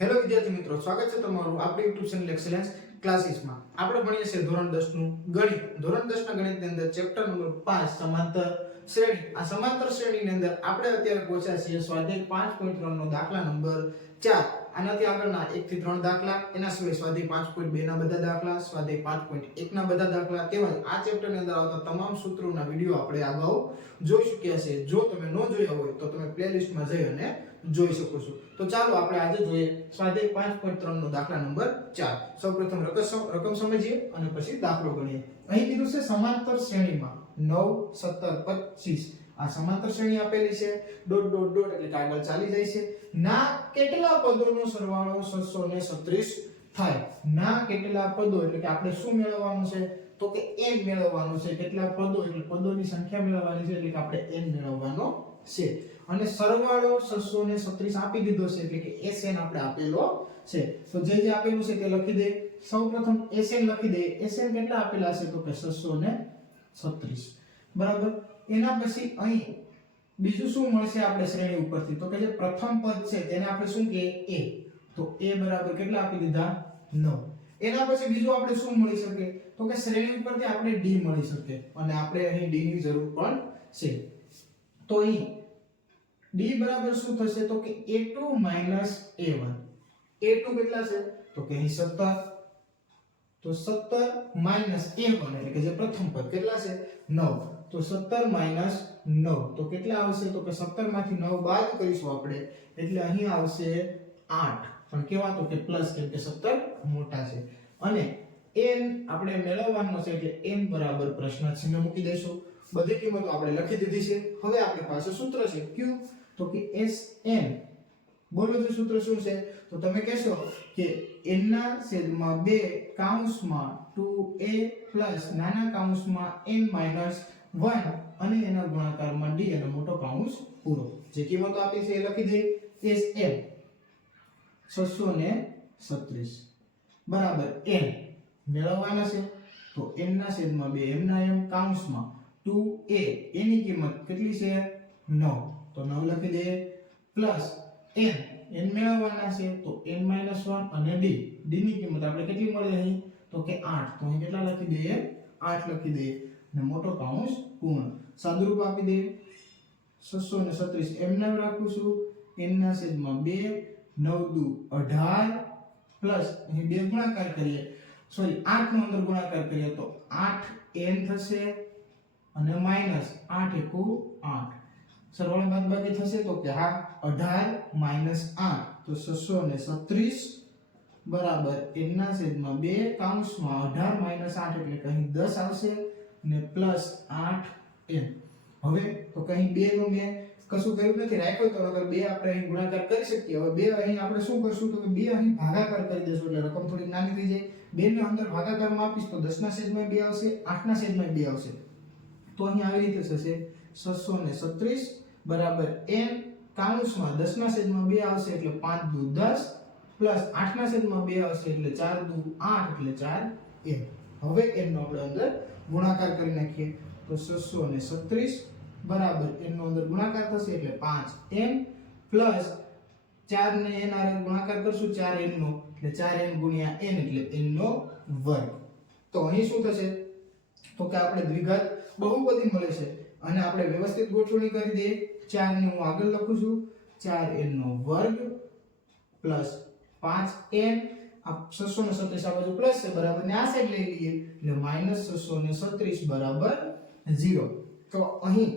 Hello વિદ્યાર્થી મિત્રો, સ્વાગત છે તમારું આપણી યુટ્યુબ ચેનલ એક્સેલન્સ ક્લાસીસમાં. આપણે ભણીએ છીએ ધોરણ 10 નું ગણિત. ધોરણ 10 ના ગણિતની અંદર ચેપ્ટર નંબર 5 સમાંતર શ્રેણી. આ સમાંતર શ્રેણીની અંદર આપણે અત્યારે પહોંચ્યા છીએ સ્વાધ્યાય 5.3 નો દાખલા નંબર 4. આનાથી આગળના 1 થી 3 દાખલા, એના સિવાય સ્વાધ્યાય 5.2 ના બધા દાખલા, સ્વાધ્યાય 5.1 ના બધા દાખલા, તેમજ આ ચેપ્ટરની અંદર આવતા તમામ સૂત્રોના વિડિયો આપણે અગાઉ જોઈ ચૂક્યા છે. જો તમે ન જોયા હોય તો તમે પ્લેલિસ્ટમાં જઈ અને જોઈ શકો છો. તો ચાલો આપણે આજે જોઈએ સ્વાધ્યાય 5.3 નો દાખલા નંબર 4. સૌપ્રથમ રકમ સમજીએ અને પછી દાખલો ગણીએ. અહીં કીધું છે સમાંતર શ્રેણીમાં 9 17 25. આ સમાંતર શ્રેણી આપેલી છે. ડોટ ડોટ ડોટ એટલે આગળ ચાલી જાય છે. ના કેટલા પદોનો સરવાળો 636 થાય. ના કેટલા પદો એટલે કે આપણે શું મેળવવાનું છે? તો કે n મેળવવાનું છે. કેટલા પદો એટલે પદોની સંખ્યા મેળવવાની છે, એટલે કે આપણે n મેળવવાનો છે. અને સરવાળો 636 આપી દીધો છે, એટલે કે SN આપણે આપેલો છે. તો જે આપેલું છે તે લખી દે. સૌપ્રથમ SN લખી દે. SN કેટલા આપેલા છે? તો કે 636. બરાબર. એના પછી અહીં બીજું શું મળશે આપણે શ્રેણી ઉપરથી? તો કે જે પ્રથમ પદ છે તેને આપણે શું કહીએ? a. તો a બરાબર કેટલા આપી દીધા? 9. એના પછી બીજું આપણે શું મળી શકે? તો કે શ્રેણી ઉપરથી આપણે d મળી શકે, અને આપણે અહીં d ની જરૂર પણ છે. તો અહીં d બરાબર શું થશે? તો કે a2 a1. a2 કેટલા છે? તો કે અહીં 17. તો 17 a1 એટલે કે જે પ્રથમ પદ કેટલા છે? 9. તો 17 9 તો કેટલા આવશે? તો કે 17 માંથી 9 બાદ કરીશું આપણે, એટલે અહીં આવશે 8. પણ કેવા? તો કે પ્લસ, કેમ કે 17 મોટા છે. અને n આપણે મેળવવાનો છે, એટલે n બરાબર પ્રશ્ન ચિહ્ન મૂકી દઈશું. બધી કિંમતો આપણે લખી દીધી છે. હવે આપણી પાસે સૂત્ર છે q. તો કે SN. બોલો જે સૂત્ર શું છે? તો તમે કહેશો કે n ના છેદમાં 2 કૌંસમાં 2a પ્લસ નાના કૌંસમાં n માઈનસ 1 અને એના ગુણાકારમાં d અને મોટો કૌંસ પૂરો. જે કિંમતો આપી છે એ લખી દે. SN 636 બરાબર n મેળવવાના છે. તો n ના છેદમાં 2 m ના m કૌંસમાં 2a એની કિંમત કેટલી છે? 9. તો 9 લખી દે. પ્લસ n મેળવવાના છે, તો n 1 અને d ની કિંમત આપણે કેટલી મળી અહીં? તો કે 8. તો અહીં કેટલા લખી દઈએ? 8 લખી દઈએ. અને મોટો કૌંસ પૂર્ણ. સાદુરૂપ આપી દે. 636 m નામ રાખું છું. n ના છેદમાં 2 9 દુ 18 પ્લસ અહીં 2 ગુણાકાર કરીએ, સોરી 8 નો અંદર ગુણાકાર કરીએ તો 8n થશે અને માઈનસ 8 એકુ 8. સરવાળો બાદબાકી થશે તો કે હા 18 8 તો 636 બરાબર n ના છેદમાં 2 કૌંસમાં 18 8 એટલે કે અહીં 10 આવશે અને પ્લસ 8n. હવે તો કहीं 2 નું મેં કશું કર્યું નથી, રાખ્યો તો અગર 2 આપણે અહીં ગુણાકાર કરી શકીએ. હવે 2 અહીં આપણે શું કરશું? તો કે 2 અહીં ભાગાકાર કરી દેશું, એટલે રકમ થોડી નાની થઈ જાય. 2 ને અંદર ભાગાકારમાં આપીશ તો 10 ના છેદમાં 2 આવશે, 8 ના છેદમાં 2 આવશે. તો અહીં આવી રીતે થશે 636 બરાબર n કૌંસમાં 10 ના છેદમાં 2 આવશે એટલે 5 દુ 10 પ્લસ 8 ના છેદમાં 2 આવશે એટલે 4 દુ 8 એટલે 4n. હવે n નો આપણે અંદર ગુણાકાર કરી નાખીએ તો 636 બરાબર n નો અંદર ગુણાકાર થશે એટલે 5n પ્લસ 4 ને n આરે ગુણાકાર કરશું 4n નો, એટલે 4n ગુણ્યા n એટલે n નો વર્ગ. તો અહીં શું થશે? તો કે આપણે દ્વિઘાત બહુપદી મળે છે, અને આપણે વ્યવસ્થિત ગોઠવણી કરી દઈએ. 4 ને હું આગળ લખું છું. 4n નો વર્ગ પ્લસ 5n. આ 636 આ બાજુ પ્લસ છે બરાબર, ને આ સાઈડ લઈ લઈએ એટલે માઈનસ 636 બરાબર 0. તો અહીં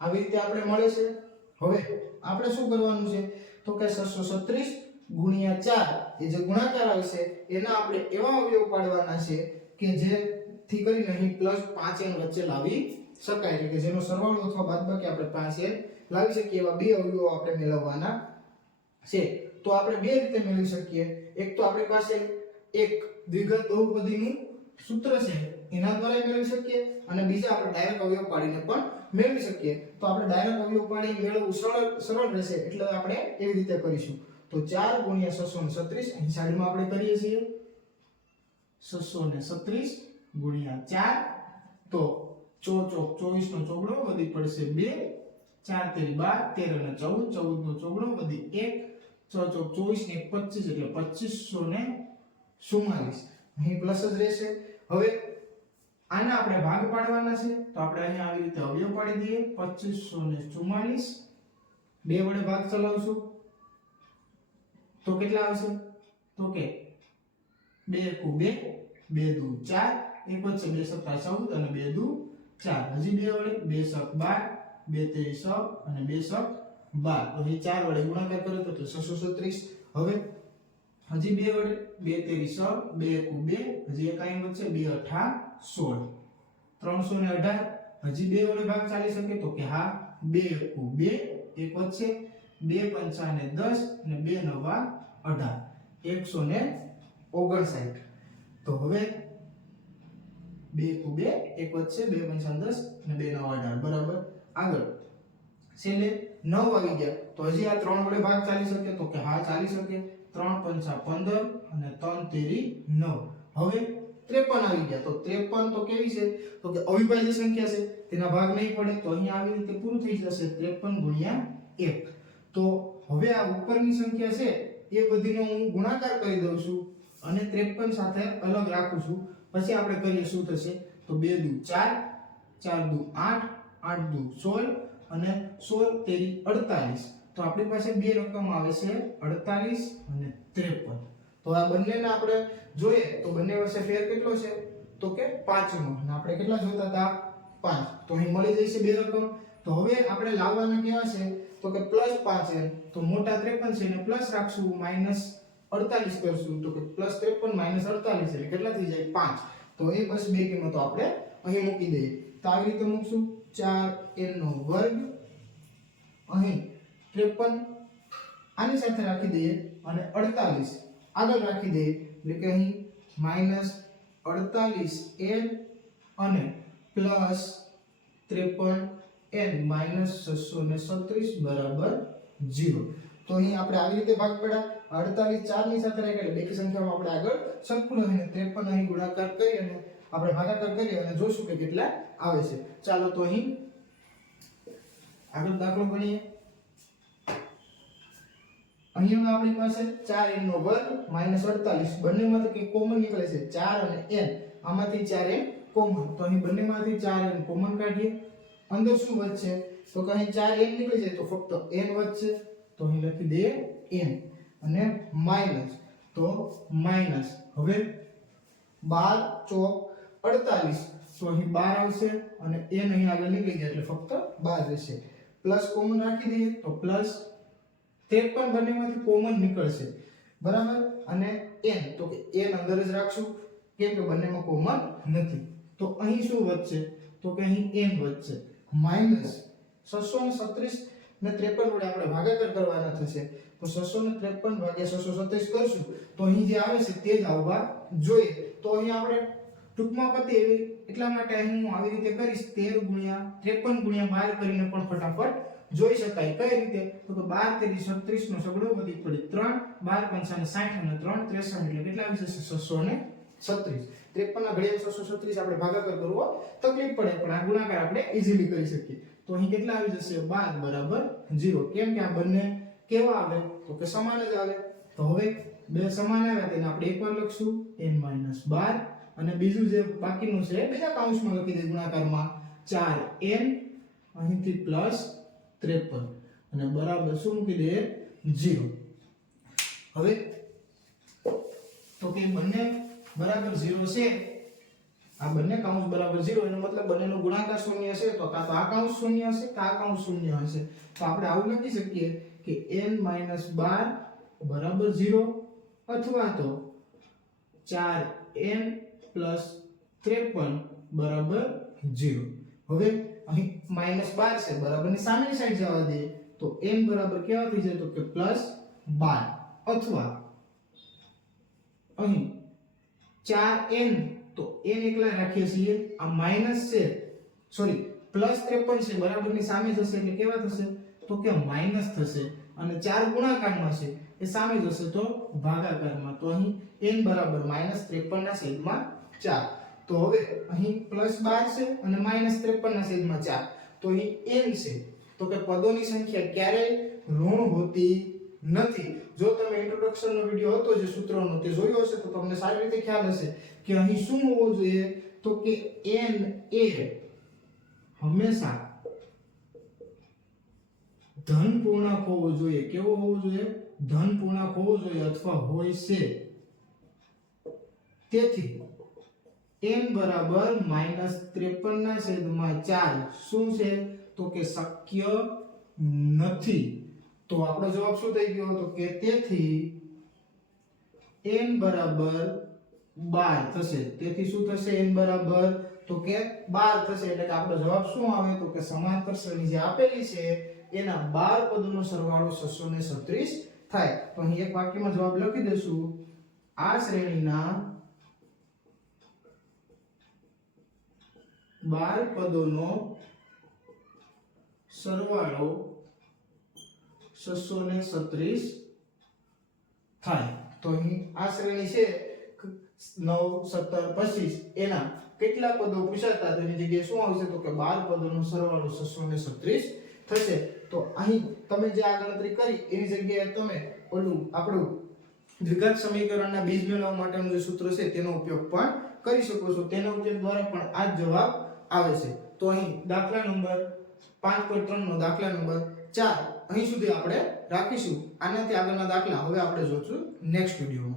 આવી રીતે આપણે મળે છે. હવે આપણે શું કરવાનું છે? તો કે 636 ગુણ્યા 4 એ જે ગુણાકાર આવશે એના આપણે એવા અવયવ પાડવાના છે કે જેથી કરીને અહીં પ્લસ 5n વચ્ચે લાવી શકાય, એટલે કે જેનો સરવાળો અથવા બાદબાકી આપણે 5n લાવી શકીએ. એવા બે અવયવો આપણે મેળવવાના છે. તો આપણે બે રીતે મેળવી શકીએ. એક તો આપણી પાસે એક દ્વિઘાત બહુપદીનું સૂત્ર છે, એના દ્વારા મેળવી શકીએ, અને બીજા આપણે ડાયરેક્ટ અવયવ પાડીને પણ મેળવી શકીએ. તો આપણે ડાયરેક્ટ અવયવ પાડી મેળવવું સરળ રહેશે, એટલે આપણે એવી રીતે કરીશું. તો 4 ગુણ્યા 636 અહીં સાઈડમાં આપણે કરીએ છીએ. 636 ગુણ્યા 4 તો 24 નો ચોગડો વધી પડશે 2, 4 તેરી 12, 13 અને 14, 14 નો ચોગડો વધી 1, 6 ચોક 24 ને 25 એટલે 2544 અહીં પ્લસ જ રહેશે હવે આના આપણે ભાગ પાડવાના છે તો આપણે અહીં આવી રીતે અવયવ પાડી દઈએ 2544 બે વડે ભાગ ચલાવશું તો કેટલા આવશે તો કે 2 * 2 2 * 2 4 એક વચ્ચે 2 * 7 14 અને 2 * 2 4 હજી બે વડે 2 * 12 2 * 3 6 અને 2 * 12 તો અહીં 4 વડે ગુણાકાર કરો તો 636 હવે હજી બે વડે 2 * 3 = 6 2 * 2 હજી એક અહીં વચ્ચે 2 * 8 = 16 318 હજી બે વડે ભાગ ચાલી શકે તો કે હા 2 * 2 એક વચ્ચે 2 * 5 = 10 અને 2 * 9 = 18 159 તો હવે 2 * 2 એક વચ્ચે 2 * 5 = 10 અને 2 * 9 = 18 બરાબર આગળ છેલ્લે 9 આવી ગયા તો હજી આ 3 વડે ભાગ ચાલી શકે તો કે હા ચાલી શકે 3 * 5 = 15 અને 3 * 3 = 9 હવે 53 આવી ગયા તો 53 તો કેવી છે તો કે અવિભાજ્ય સંખ્યા છે તેના ભાગ નહીં પડે તો અહીં આવી રીતે પૂરું થઈ જશે 53 * 1 તો હવે આ ઉપરની સંખ્યા છે એ બધીનો હું ગુણાકાર કરી દઉં છું અને 53 સાથે અલગ રાખું છું પછી આપણે કરીએ શું થશે તો 2 * 2 = 4 4 * 2 = 8 8 * 2 = 16 અને 16 * 3 = 48 તો આપણી પાસે બે રકમ આવે છે 48 અને 53 તો આ બંનેને આપણે જોઈએ તો બંને વચ્ચે ફેર કેટલો છે તો કે 5 નો અને આપણે કેટલા જોતા હતા 5 તો અહીં મળી જશે બે રકમ તો હવે આપણે લાવવાના કેવા છે તો કે +5n તો મોટા 53 છે એને પ્લસ રાખશું -48 કરશું તો કે +53 - 48 એટલે કેટલા થઈ જાય 5 તો એ બસ બે કિંમતો આપણે અહીં મૂકી દઈએ તો આવી રીતે મૂકશું 4n² અહીં 53 આની સાથે રાખી દઈએ અને 48 આગળ રાખી દઈએ એટલે કે અહીં -48n અને +53n - 636 = 0 તો અહીં આપણે આવી રીતે ભાગ પડ્યા 48 4 ની સાથે રાખ્યા એટલે બેકી સંખ્યામાં આપણે આગળ સરખું લઈને 53 અહીં ગુણાકાર કરી અને આપણે ભાગાકાર કરી અને જોશું કે કેટલા આવે છે ચાલો તો અહીં આગળ દાખલો ગણીએ અહીં આપણી પાસે 4n² - 48 બંનેમાંથી કંઈ કોમન નીકળે છે 4 અને n આમાંથી 4n કોમન તો અહીં બંનેમાંથી 4n કોમન કાઢીએ અંદર શું વધશે તો કે અહીં 4n નીકળી જાય તો ફક્ત n વધશે તો અહીં લખી દઈએ n અને માઈનસ તો માઈનસ હવે 12 ચોક 48 તો અહીં 12 આવશે અને n અહીં આગળ નીકળી ગયા એટલે ફક્ત 12 રહેશે પ્લસ કોમન રાખી દઈએ તો પ્લસ 53 બંનેમાંથી કોમન નીકળશે બરાબર અને n તો કે n અંદર જ રાખશું કેમ કે બંનેમાં કોમન નથી તો અહીં શું વધશે તો કે અહીં n વધશે માઈનસ 636 ને 53 વડે આપણે ભાગાકાર કરવાના થશે તો 653 / 636 કરશું તો અહીં જે આવે છે તે જ આવવા જોઈએ તો અહીં આપણે ટૂંકમાં પતે એટલા માટે અહીં હું આવી રીતે કરીશ 13 * 53 * 12 કરીને પણ ફટાફટ જોઈ શકાય કઈ રીતે તો કે 12 * 3 = 36 નો સગડો વધી પડી 3 12 × 5 = 60 અને 3 * 63 એટલે કેટલા આવી જશે 636 53 ના ઘડિયા 636 આપણે ભાગાકાર કરવો તકલીફ પડે પણ આ ગુણાકાર આપણે ઈઝીલી કરી શકીએ તો અહીં કેટલા આવી જશે 12 = 0 કેમ કે આ બંને કેવા આવે તો કે સમાન જ આવે તો હવે બે સમાન આવ્યા તેને આપણે એકવાર લખશું n - 12 અને બીજું જે બાકીનું છે બીજા કૌંસમાં લખી દે ગુણાકારમાં 4n અહીંથી +53 અને બરાબર શું મૂકી દે 0 હવે તો કે બંને બરાબર 0 છે આ બંને કૌંસ બરાબર 0 એનો મતલબ બંનેનો ગુણાકાર શૂન્ય છે તો કાં તો આ કૌંસ શૂન્ય હશે કાં આ કૌંસ શૂન્ય હશે તો આપણે આવું લખી શકીએ કે n - 12 = 0 અથવા તો 4n + 53 = 0 હવે અહીં -12 છે બરાબરની સામેની સાઈડ જવા દે તો n બરાબર કેવા થઈ જાય તો કે +12 અથવા અહીં 4n તો n એકલા રાખીએ છીએ આ માઈનસ છે સોરી +53 છે બરાબરની સામે જશે એટલે કેવા થશે તો કે માઈનસ થશે અને 4 ગુણાકારમાં છે એ સામે જશે તો ભાગાકારમાં તો અહીં n બરાબર -53 ના છેદમાં 4 તો હવે અહીં +12 છે અને -53 ના છેદમાં 4 તો અહીં n છે તો કે પદોની સંખ્યા ક્યારેય ઋણ હોતી નથી. જો તમે ઇન્ટ્રોડક્શન નો વિડિયો હતો જે સૂત્રનો તે જોયો હશે તો તમને સારી રીતે ખ્યાલ હશે કે અહીં શું હોવું જોઈએ તો કે n એ હંમેશા ધન પૂર્ણાંક હોવો જોઈએ. કેવો હોવો જોઈએ? ધન પૂર્ણાંક હોવો જોઈએ અથવા હોય છે. તેથી n બરાબર -53/4 શું છે તો કે શક્ય નથી. તો આપણો જવાબ શું થઈ ગયો તો કે તેથી n બરાબર 12 થશે. તેથી શું થશે? n બરાબર તો કે 12 થશે. એટલે કે આપણો જવાબ શું આવે તો કે સમાંતર શ્રેણી જે આપેલી છે એના 12 પદોનો સરવાળો 636 થાય. તો અહીં એક વાક્યમાં જવાબ લખી દેશું. આ શ્રેણીના 12 પદોનો સરવાળો 636 થાય. તો અહીં આ શ્રેણી છે 9 17 25 એના કેટલા પદો પૂછાતા તેની જગ્યાએ શું આવશે તો કે 12 પદોનો સરવાળો 636 થશે. તો અહીં તમે જે આ ગણતરી કરી એની જગ્યાએ તમે ઓલું આપણું દ્વિઘાત સમીકરણના બીજ મેળવવા માટેનું જે સૂત્ર છે તેનો ઉપયોગ પણ કરી શકો છો. તેના ઉપયોગ દ્વારા પણ આ જ જવાબ આવે છે. તો અહીં દાખલા નંબર 5.3 નો દાખલા નંબર 4 અહીં સુધી આપણે રાખીશું. આનાથી આગળના દાખલા હવે આપણે જોઈશું નેક્સ્ટ વિડિયોમાં.